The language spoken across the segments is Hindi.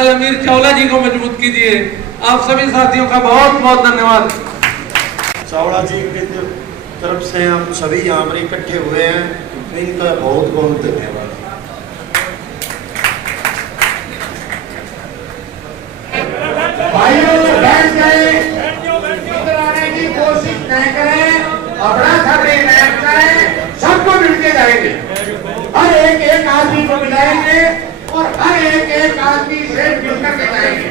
अंकल अमीर चावला जी को मजबूत कीजिए। आप सभी साथियों का बहुत बहुत धन्यवाद। चावला जी की तरफ से हम सभी यहाँ पर इकट्ठे हुए हैं, इनका बहुत बहुत धन्यवाद। भाइयों बैठ गए, इधर आने की कोशिश न करें, अपना खबरें बैठ जाए, सबको मिलके जाएंगे, हर एक आदमी को मिलाएंगे और हर एक आदमी से मिलकर के जाएंगे।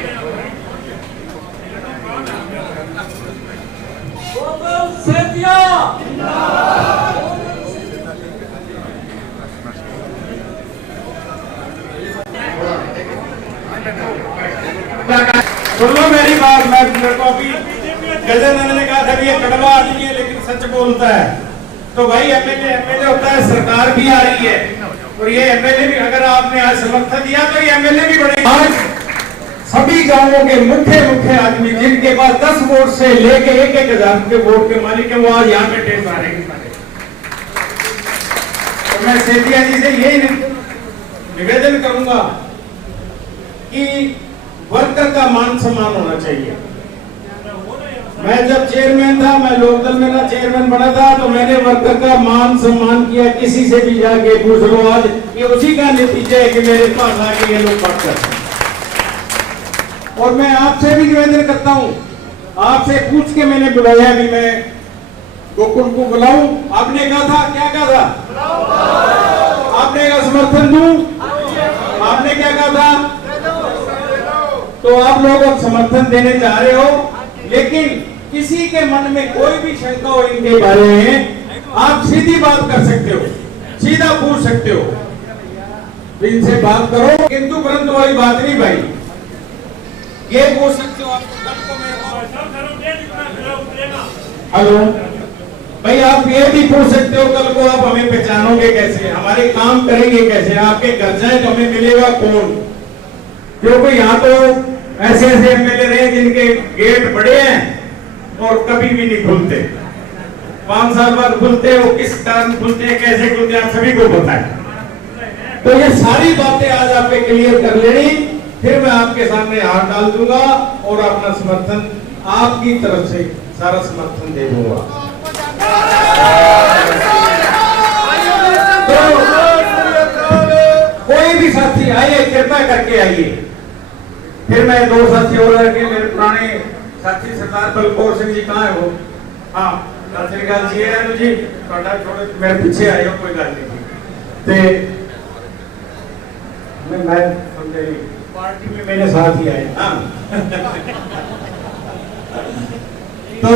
सुन लो मेरी बात। मैं मेरे को अभी गजेंद्र ने कहा था कि ये कड़वा आदमी है लेकिन सच बोलता है। तो भाई एमएलए होता है, सरकार भी आ रही है और ये एमएलए भी, अगर आपने आज समर्थन दिया तो ये एमएलए भी बढ़ेगा। आज सभी गांवों के मुख्य आदमी जिनके पास 10 वोट से लेके 1,000 के वोट के मालिक है, वो आज यहाँ पे ढेर सारे। तो मैं सेठिया जी से यही निवेदन करूंगा कि वर्कर का मान सम्मान होना चाहिए। मैं जब चेयरमैन था, मैं लोकदल में ना चेयरमैन बना था, तो मैंने वर्कर का मान सम्मान किया। किसी से भी जाके पूछ लो, आज ये उसी का नतीजा है कि मेरे पास आके ये लोग बात करते हैं। और मैं आपसे भी निवेदन करता हूं, आपसे पूछ के मैंने बुलाया भी, मैं गोकुल को बुलाऊं। आपने कहा था, क्या कहा था? आपने कहा समर्थन दूं, आपने क्या कहा था? तो आप लोग अब समर्थन देने जा रहे हो, लेकिन किसी के मन में कोई भी शंका हो इनके बारे में, आप सीधी बात कर सकते हो, सीधा पूछ सकते हो, तो इनसे बात करो। किंतु परंतु वाली बात नहीं भाई, ये पूछ सकते हो आप कल को मेरे को, हेलो भाई, आप ये भी पूछ सकते हो कल को आप हमें पहचानोगे कैसे, हमारे काम करेंगे कैसे, आपके घर जाए तो हमें मिलेगा कौन? क्योंकि यहाँ तो ऐसे एमएलए रहे जिनके गेट बड़े हैं और कभी भी नहीं खुलते, 5 साल बाद खुलते, वो किस कारण खुलते हैं, कैसे खुलते हैं, आप सभी को पता है। तो ये सारी बातें आज आपके क्लियर कर लेनी, फिर मैं आपके सामने हाथ डाल दूंगा और अपना समर्थन आपकी तरफ से सारा समर्थन दे दूंगा। तो कोई भी साथी आइए, कृपया करके आइए। फिर मैं 2 साथी और रखे, मेरे पुराने साथी सरदार बलकौर सिंह जी कहाँ है वो? हाँ, सत श्री अकाल जी, है जी, थोड़े मेरे पीछे आए हो, कोई गल नहीं। मैं पार्टी में मेरे साथ ही आए। हाँ तो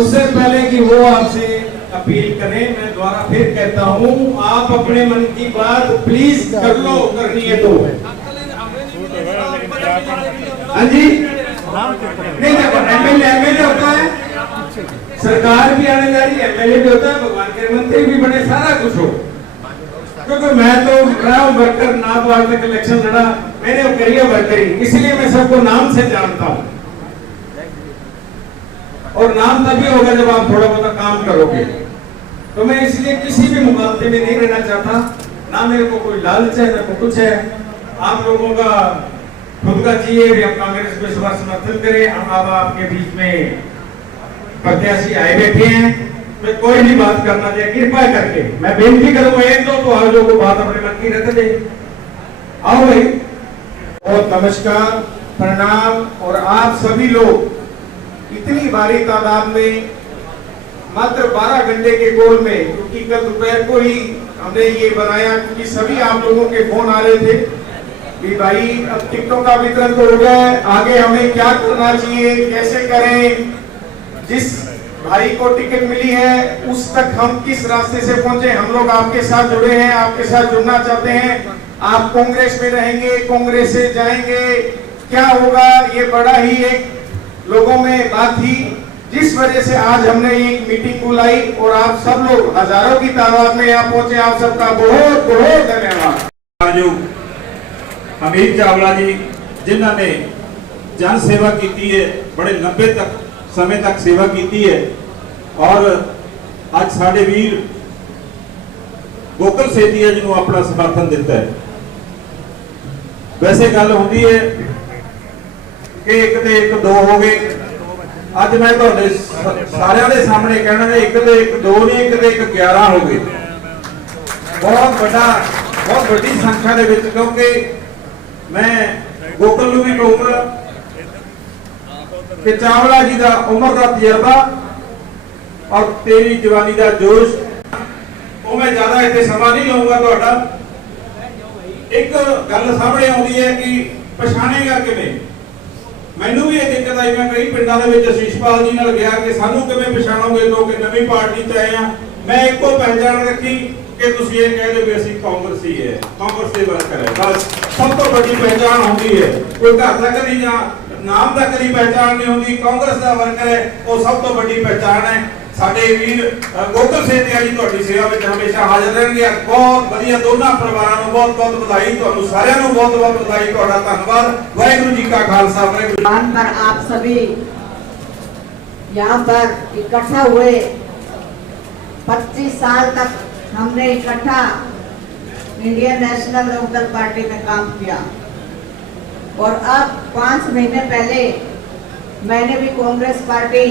उससे पहले कि वो आपसे अपील करें, मैं दोबारा फिर कहता हूँ, आप अपने मन की बात प्लीज कर लो, करनी है तो। हाँ जी, नहीं एमएलए होता है, सरकार भी आने जा रही है, एमएलए भी होता है, भगवान के मंत्री भी बने, सारा कुछ हो। क्योंकि मैं तो रहा हूँ वर्कर, ना तो आज तक इलेक्शन लड़ा, मैंने वो करी है वर्करी, इसलिए मैं सबको नाम से जानता हूँ। और नाम तभी होगा जब आप थोड़ा बहुत काम करोगे। तो मैं इसलिए किसी भी मुकाबले में नहीं रहना चाहता, ना मेरे को कोई लालच है, ना कुछ है। आप लोगों का खुद का चाहिए भी, हम कांग्रेस को इस बार समर्थन करें। हम अब आपके बीच में प्रत्याशी आए बैठे हैं, मैं कोई भी बात करना चाहिए, कृपया करके मैं बेनती करूंगा, 1-2 तो आज लोगों को बात अपने मन की रहते थे। आओ भाई, और नमस्कार, प्रणाम। और आप सभी लोग इतनी भारी तादाद में मात्र 12 घंटे के गोल में, क्योंकि कल दोपहर को ही हमने ये बनाया, क्योंकि सभी आप लोगों के फोन आ रहे थे कि भाई अब टिकटों का वितरण तो हो गया है, आगे हमें क्या करना चाहिए, कैसे करें, जिस भाई को टिकट मिली है उस तक हम किस रास्ते से पहुंचे। हम लोग आपके साथ जुड़े हैं, आपके साथ जुड़ना चाहते हैं। आप कांग्रेस में रहेंगे, कांग्रेस से जाएंगे, क्या होगा, ये बड़ा ही एक लोगों में बात थी, जिस वजह से आज हमने एक मीटिंग बुलाई और आप सब लोग हजारों की तादाद में यहाँ पहुंचे। आप सबका बहुत बहुत धन्यवाद। अमीर चावला जी जिन्होंने जन सेवा की है, बड़े लंबे तक समय तक सेवा की है, और आज साढ़े वीर गोकुल सेठिया जी को अपना समर्थन दिता है। वैसे गल होंदी है कि एक ते एक दो हो गए। अज मैं तुहाडे सारिਆਂ ਦੇ सामने कहना है एक ते एक दो नहीं, एक ते एक 11 हो गए। बहुत बड़ी संख्या दे विच, क्योंकि मैं गोकुल नूं भी कहूँगा कि चावला जी का उम्र का तजर्बा और तेरी जवानी का जोश, वो मैं ज्यादा इतने समा नहीं लूंगा। तुहाडा एक गल सामने आउंदी है कि पछाणेगा किवें। मैनू भी ये दिक्कत आई, मैं कई पिंडां दे विच अशीशपाल जी नाल गया कि सानू किवें पछाणोगे क्योंकि नवीं पार्टी च आए हैं। मैं एको पहचान रखी कि तुसीं ये कह दो कि असीं कांग्रेसी है, कांग्रेस दे वर्कर है, बस सब तो बड़ी पहचान होंदी है। कोई घर तक नहीं जा नाम तक नहीं पहचान नहीं होंदी, कांग्रेस का वर्कर है वो सब तो बड़ी पहचान है। साडे वीर गोकुल सेतिया जी तुहाडी सेवा विच हमेशा हाजिर रहणगे। बहुत बढ़िया दोनों परिवारां नूं बहुत बहुत बधाई, तुहानूं सारिआं नूं बहुत बहुत बधाई, तुहाडा धन्नवाद। वाहिगुरू जी का खालसा, वाहिगुरू। पर आप सभी यहाँ पर इकट्ठा हुए। 25 साल तक हमने इकट्ठा इंडियन नेशनल लोकदल पार्टी में काम किया और अब 5 महीने पहले मैंने भी कांग्रेस पार्टी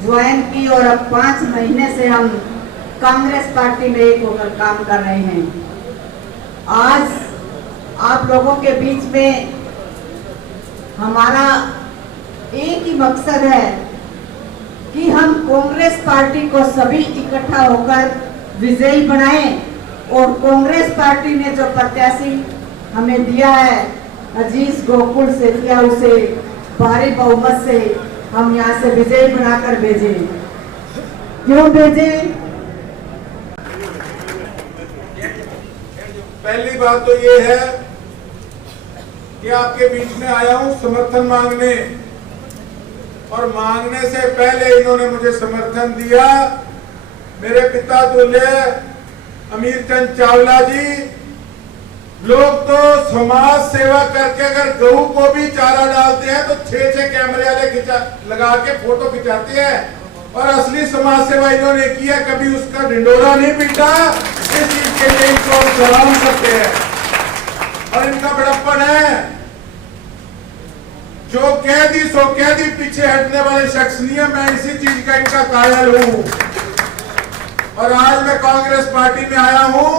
ज्वाइन की और अब 5 महीने से हम कांग्रेस पार्टी में एक होकर काम कर रहे हैं। आज आप लोगों के बीच में हमारा एक ही मकसद है कि हम कांग्रेस पार्टी को सभी इकट्ठा होकर विजयी बनाएं और कांग्रेस पार्टी ने जो प्रत्याशी हमें दिया है अजीज गोकुल सेतिया, उसे भारी बहुमत से हम यहाँ से विजयी बनाकर भेजें। क्यों भेजें? पहली बात तो ये है कि आपके बीच में आया हूं समर्थन मांगने, और मांगने से पहले इन्होंने मुझे समर्थन दिया। मेरे पिता तुल्य अमीर चंद चावला जी, लोग तो समाज सेवा करके अगर गऊ को भी चारा डालते हैं तो 6 कैमरे वाले लगा के फोटो खिंचाते हैं, और असली समाज सेवा इन्होंने किया, कभी उसका ढिंडोरा नहीं पीटा। इस चीज के लिए इनको सलाम करते हैं। और इनका बड़प्पन है, जो कह दी सो कह दी, पीछे हटने वाले शख्स नहीं है। मैं इसी चीज का इनका कायल हूं। और आज मैं कांग्रेस पार्टी में आया हूं।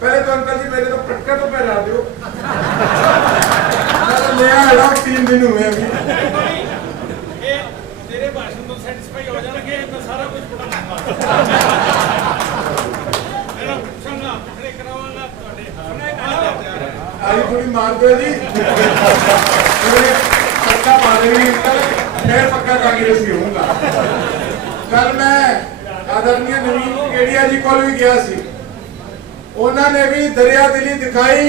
पहले तो अंकल जी मेरे तो पटका तो पहना दो, मैं आया 3 दिन हुए अभी। तेरे भाषण तो सैटिस्फाई हो जाएंगे, मैं सारा कुछ पढ़ाऊंगा, मेरा पूछूंगा, खड़े कराऊंगा आई थोड़ी मार दो जी, पक्का मारेंगे अंकल, फिर पक्का कांग्रेसी होऊंगा। कल मैं आदरणीय नवीन केडिया जी को भी गया सी, उन्होंने भी दरिया दिली दिखाई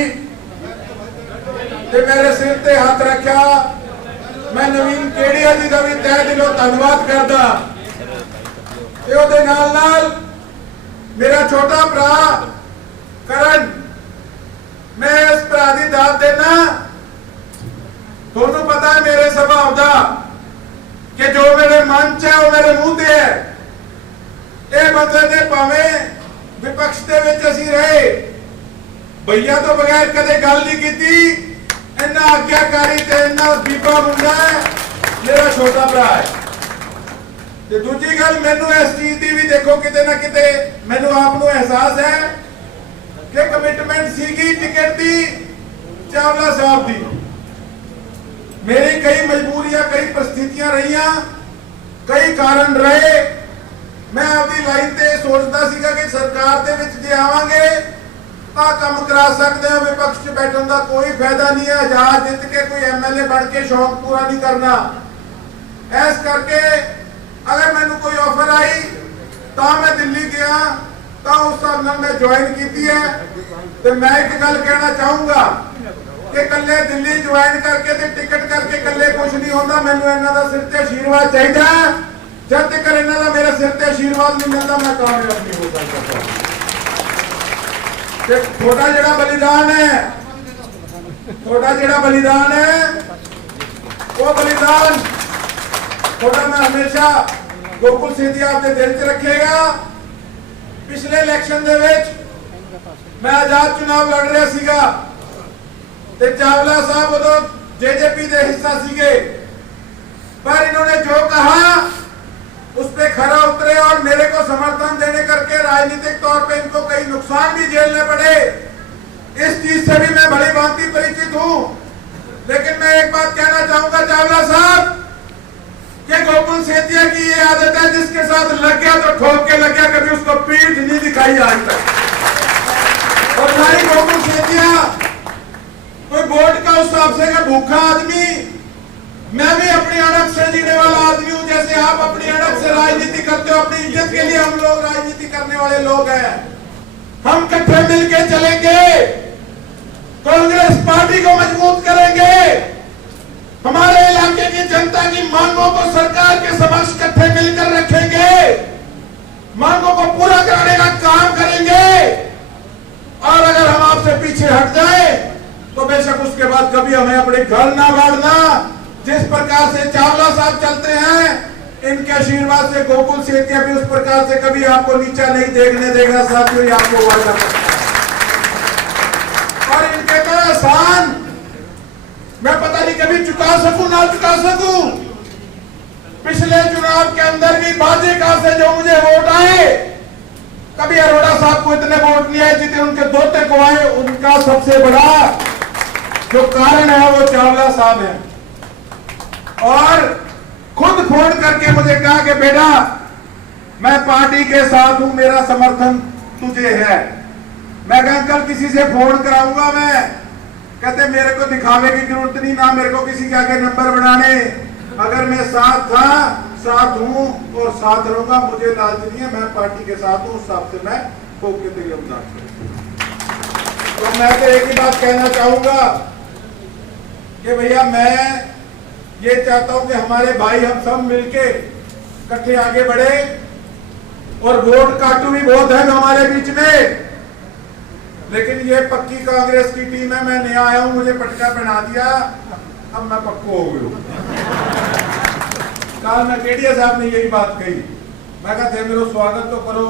ते मेरे सिर ते हाथ रखा। मैं नवीन केडिया जी का भी तह दिलों धन्यवाद करदा। ते ओदे नाल नाल मेरा छोटा भरा करण, मैं इस भरा दी दात देना। तुहानूं पता है मेरे सुभाव दा कि जो मेरे मन च है वो मेरे मुंह ते है। ये बंदे ने भावें विपक्ष दे विच असीं रहे, भैया तो बगैर कदे गल नहीं कीती। इन्ना आग्याकारी ते इन्ना बीबा मुंडा है, मेरा छोटा भरा है। ते दूजी गल, मैनू इस चीज दी भी देखो किते ना किते मैनू आप नूं एहसास है कि कमिटमेंट सीगी टिकट दी चावला साहब दी। मेरी कई मजबूरियां, कई परिस्थितियां रहियां, कई कारण रहे। मैं अपनी लाइन ते सोचता सीगा कि सरकार दे विच जे आवांगे तां काम करा सकते हैं, विपक्ष च बैठण दा कोई फायदा नहीं है। आजाद जित के कोई एमएलए बन के शौक पूरा नहीं करना। इस करके अगर मैनू कोई ऑफर आई तां मैं दिल्ली गया, तां उस हिसाब नाल मैं ज्वाइन कीती है। ते मैं एक गल कहना चाहूंगा कि कल्ले दिल्ली ज्वाइन करके ते टिकट करके कल्ले कुछ नहीं होंदा। मैनू इन्हां दा सिर ते आशीर्वाद चाहिदा। जब तक इन्हां दा मेरे सिर ते आशीर्वाद नहीं मिलता मैं कामयाब नहीं हो सकता। ते थोड़ा जिहड़ा बलिदान है, थोड़ा जिहड़ा बलिदान है, वो बलिदान थोड़ा मैं हमेशा गोकुल सेतिया अपने दिल च रखेगा। पिछले इलेक्शन दे विच मैं आजाद चुनाव लड़ रहा सीगा, ਤੇ ਚਾਵਲਾ ਸਾਹਿਬ ਉਦੋਂ जेजेपी ਦੇ ਹਿੱਸਾ ਸੀਗੇ पर इन्होंने जो कहा उस पे खरा उतरे और मेरे को समर्थन देने करके राजनीतिक तौर पे इनको कई नुकसान भी झेलने पड़े। इस चीज से भी मैं भली भांति परिचित हूं, लेकिन मैं एक बात कहना चाहूंगा चावला साहब कि गोकुल सेतिया की ये आदत है जिसके साथ लग गया तो ठोक के लग गया, कभी उसको पीठ नहीं दिखाई आज तक। और भाई गोकुल सेतिया कोई वोट का उस हिसाब से भूखा आदमी, मैं भी अपनी अड़क से जीने वाला आदमी हूं, जैसे आप अपनी अड़क से राजनीति करते हो। अपनी इज्जत के लिए हम लोग राजनीति करने वाले लोग हैं। हम इकट्ठे मिलके चलेंगे, कांग्रेस पार्टी को मजबूत करेंगे, हमारे इलाके की जनता की मांगों को सरकार के समक्ष इकट्ठे मिलकर रखेंगे, मांगों को पूरा कराने का काम करेंगे। और अगर हम आपसे पीछे हट जाए तो बेशक उसके बाद कभी हमें अपने घर ना बांटना। जिस प्रकार से चावला साहब चलते हैं, इनके आशीर्वाद से गोकुल सेतिया भी उस प्रकार से कभी आपको नीचा नहीं देखने देगा साथियों, ये आपको वादा करता हूं। और इनके तो एहसान मैं पता नहीं कभी चुका सकूं ना चुका सकूं। पिछले चुनाव के अंदर भी भाजपा से जो मुझे वोट आए, कभी अरोड़ा साहब को इतने वोट नहीं आए जितने उनके दोते को आए। उनका सबसे बड़ा जो कारण है वो चावला साहब है। और खुद फोन करके मुझे कहा कि बेटा मैं पार्टी के साथ हूं, मेरा समर्थन तुझे है। मैं कहा अंकल किसी से फोन कराऊंगा मैं? कहते मेरे को दिखावे की जरूरत नहीं, ना मेरे को किसी के आगे नंबर बनाने। अगर मैं साथ था, साथ हूं और साथ रहूंगा, मुझे लालच नहीं है, मैं पार्टी के साथ हूं, उस हिसाब से मैं होके तेरी उम्मीद करूं। तो मैं तो एक ही बात कहना चाहूंगा कि भैया मैं ये चाहता हूं कि हमारे भाई हम सब मिलके इकट्ठे आगे बढ़े। और वोट काटू भी बहुत है हमारे बीच में, लेकिन ये पक्की कांग्रेस की टीम है। मैं नया आया हूं, मुझे पटका पहना दिया, अब मैं पक्को हो गया। कल मैं केडिया साहब ने यही बात कही, मैं कहा थे मेरा स्वागत तो करो,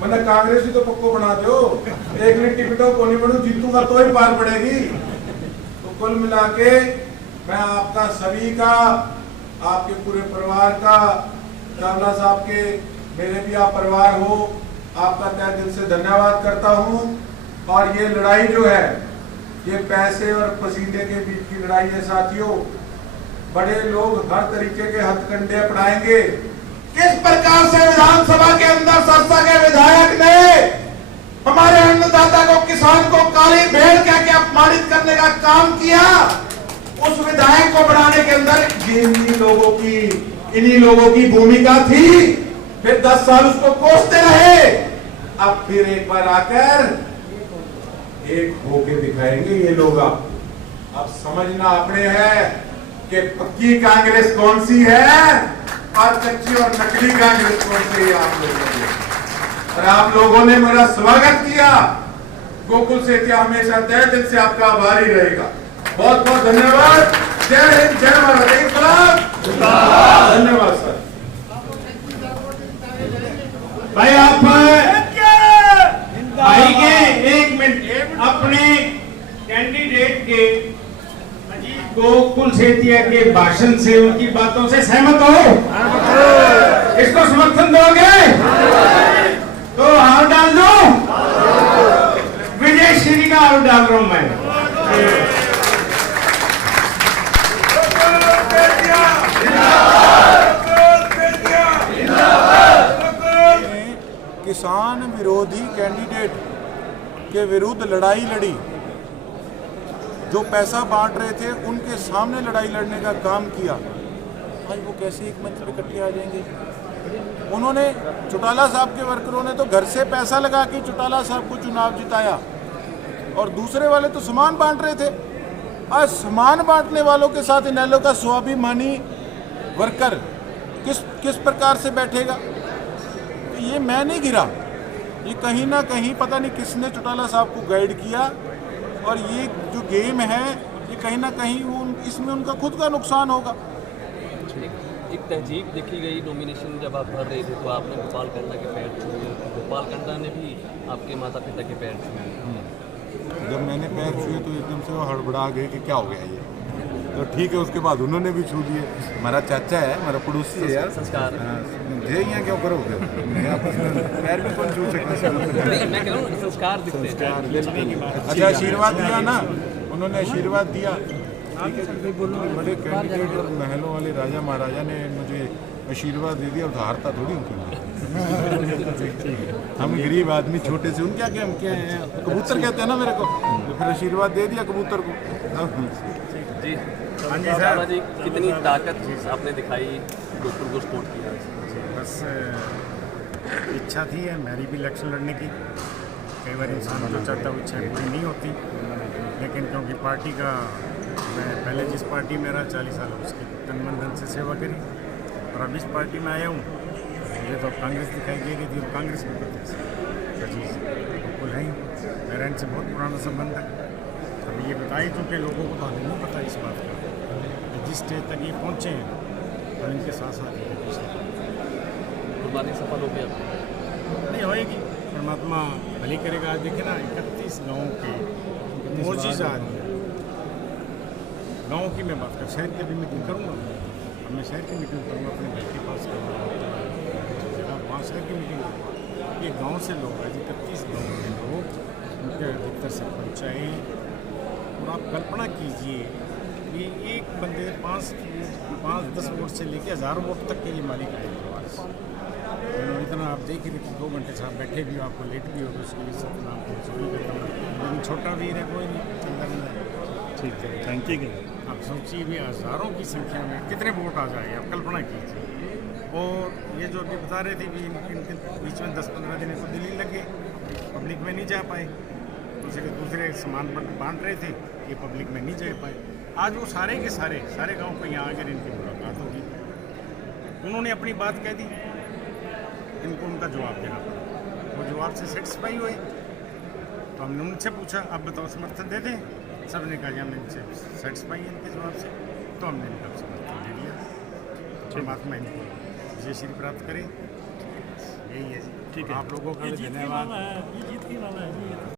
मैंने कांग्रेस ही तो पक्को बना दो। एक मिनट टिकटों को नहीं बनू, जीतूंगा तो ही पार पड़ेगी। तो कुल मिला के मैं आपका सभी का, आपके पूरे परिवार का, चावला साहब के, मेरे भी आप परिवार हो, आपका तहे दिल से धन्यवाद करता हूं। और ये लड़ाई जो है, ये पैसे और पसीने के बीच की लड़ाई है साथियों। बड़े लोग हर तरीके के हथकंडे अपनाएंगे। किस प्रकार से विधानसभा के अंदर सरसा के विधायक ने हमारे अन्नदाता को, किसान को काली भेड़ कह के अपमानित करने का काम किया, उस विधायक को बढ़ाने के अंदर इन्हीं लोगों की भूमिका थी। फिर 10 साल उसको कोसते रहे, अब फिर एक बार आकर एक होके दिखाएंगे ये लोग। अब समझना अपने है कि पक्की कांग्रेस कौन सी है और कच्ची और नकली कांग्रेस कौन सी है आप लोगों ने। और आप लोगों ने मेरा स्वागत किया। गोकुल सेतिया हमेशा तहे दिल से आपका आभारी रहेगा। बहुत बहुत धन्यवाद। जय हिंद, जय भारत, इंकलाब जिंदाबाद। धन्यवाद सर। भाई आप भाई के एक मिनट अपने कैंडिडेट के गोकुल सेतिया के भाषण से, उनकी बातों से सहमत हो? इसको समर्थन दोगे तो हार डाल दो। विजय श्री का हार डाल रहा हूं मैं। किसान विरोधी कैंडिडेट के विरुद्ध लड़ाई लड़ी, जो पैसा बांट रहे थे उनके सामने लड़ाई लड़ने का काम किया। आज वो कैसे एक मंच पे इकट्ठे आ जाएंगे? उन्होंने, चौटाला साहब के वर्करों ने तो घर से पैसा लगा के चौटाला साहब को चुनाव जिताया, और दूसरे वाले तो सामान बांट रहे थे। आज सामान बांटने वालों के साथ इनेलो का स्वाभिमानी वर्कर किस प्रकार से बैठेगा? तो ये मैं नहीं गिरा, ये कहीं ना कहीं पता नहीं किसने चौटाला साहब को गाइड किया। और ये जो गेम है, ये कहीं ना कहीं इसमें उनका खुद का नुकसान होगा। एक तहजीब देखी गई, नॉमिनेशन जब आप भर रहे थे तो आपने गोपाल कंडा के पैर छुए, गोपाल कंडा ने भी आपके माता पिता के पैर छुए। जब मैंने पैर छुए तो एकदम से वो हड़बड़ा गए कि क्या हो गया ये, तो ठीक है। उसके बाद उन्होंने भी छू दिए। हमारा चाचा है, हमारा पड़ोसी है यार। संस्कार थे यहाँ क्यों करोगे, आपस में पैर भी कौन छू सकता। नहीं, मैं कह रहा हूँ संस्कार दिखते हैं। अच्छा आशीर्वाद दिया ना, उन्होंने आशीर्वाद दिया, ठीक है। बड़े कैंडिडेट और महलों वाले राजा महाराजा ने मुझे आशीर्वाद दे दिया, और हारता थोड़ी हूँ। हम गरीब आदमी छोटे से, उनके आगे हम क्या हैं, कबूतर कहते हैं ना मेरे को, तो फिर आशीर्वाद दे दिया कबूतर को। जी शर्मा जी, कितनी ताकत आपने दिखाई, डॉक्टर को सपोर्ट किया। बस इच्छा थी है मेरी भी इलेक्शन लड़ने की। कई बार इंसान जो चाहता है वो इच्छा पूरी नहीं होती, लेकिन क्योंकि पार्टी का, मैं पहले जिस पार्टी में रहा 40 साल उसकी तन मन धन से सेवा करी, और अब इस पार्टी में आया हूँ। मुझे तो कांग्रेस दिखाई दे रही थी, और कांग्रेस में करते चीज़ बिल्कुल है ही, मेरा इनसे बहुत पुराना संबंध है। अब ये बताई चूँकि लोगों को तो हमें नहीं पता इस बात का, जिस स्टेज तक ये पहुँचे हैं और इनके साथ साथ कुर्बानी सफल हो गया नहीं होएगी, परमात्मा भली करेगा। आज देखे ना 31 गाँव के मोर्चिज आदमी, गाँव की मैं बात कर, शहर की भी मीटिंग करूँगा। अब मैं शहर की मीटिंग करूँगा, अपने घर के पास करूँगा, वहाँ शहर की मीटिंग करूँगा। ये गाँव से लोग हैं, 31 गाँव के लोग उनके भीतर से पहुँचाए। और आप कल्पना कीजिए कि एक बंदे 5-10 वोट से लेके 1000 वोट तक के ये मालिक आए पास। इतना आप देख ही देखिए, 2 घंटे साहब बैठे भी हो, आपको लेट भी होगा, उसके लिए सब नाम को सभी करता हूँ, लेकिन छोटा वीर है कोई नहीं, अंदर में। ठीक है, थैंक यू। आप सोचिए भी हज़ारों की संख्या में कितने वोट आ जाएंगे, आप कल्पना कीजिए। और ये जो अभी बता रहे थे भी इनके बीच में 10-15 दिन को दिल्ली लगे, पब्लिक में नहीं जा पाए, दूसरे सामान बांट रहे थे, ये पब्लिक में नहीं जा पाए। आज वो सारे के सारे गांव को यहाँ आकर इनकी मुलाकात होगी, उन्होंने अपनी बात कह दी, इनको उनका जवाब देना पड़ा। वो जवाब से सेटिस्फाई हुए, तो हमने उनसे पूछा आप बताओ समर्थन दे दें, सब ने कहा हम इनसे सेटिस्फाई है इनके जवाब से, तो हमने इनका समर्थन दे दिया। परमात्मा इनको विजय श्री प्राप्त करे, यही है। ठीक है, आप लोगों का भी धन्यवाद।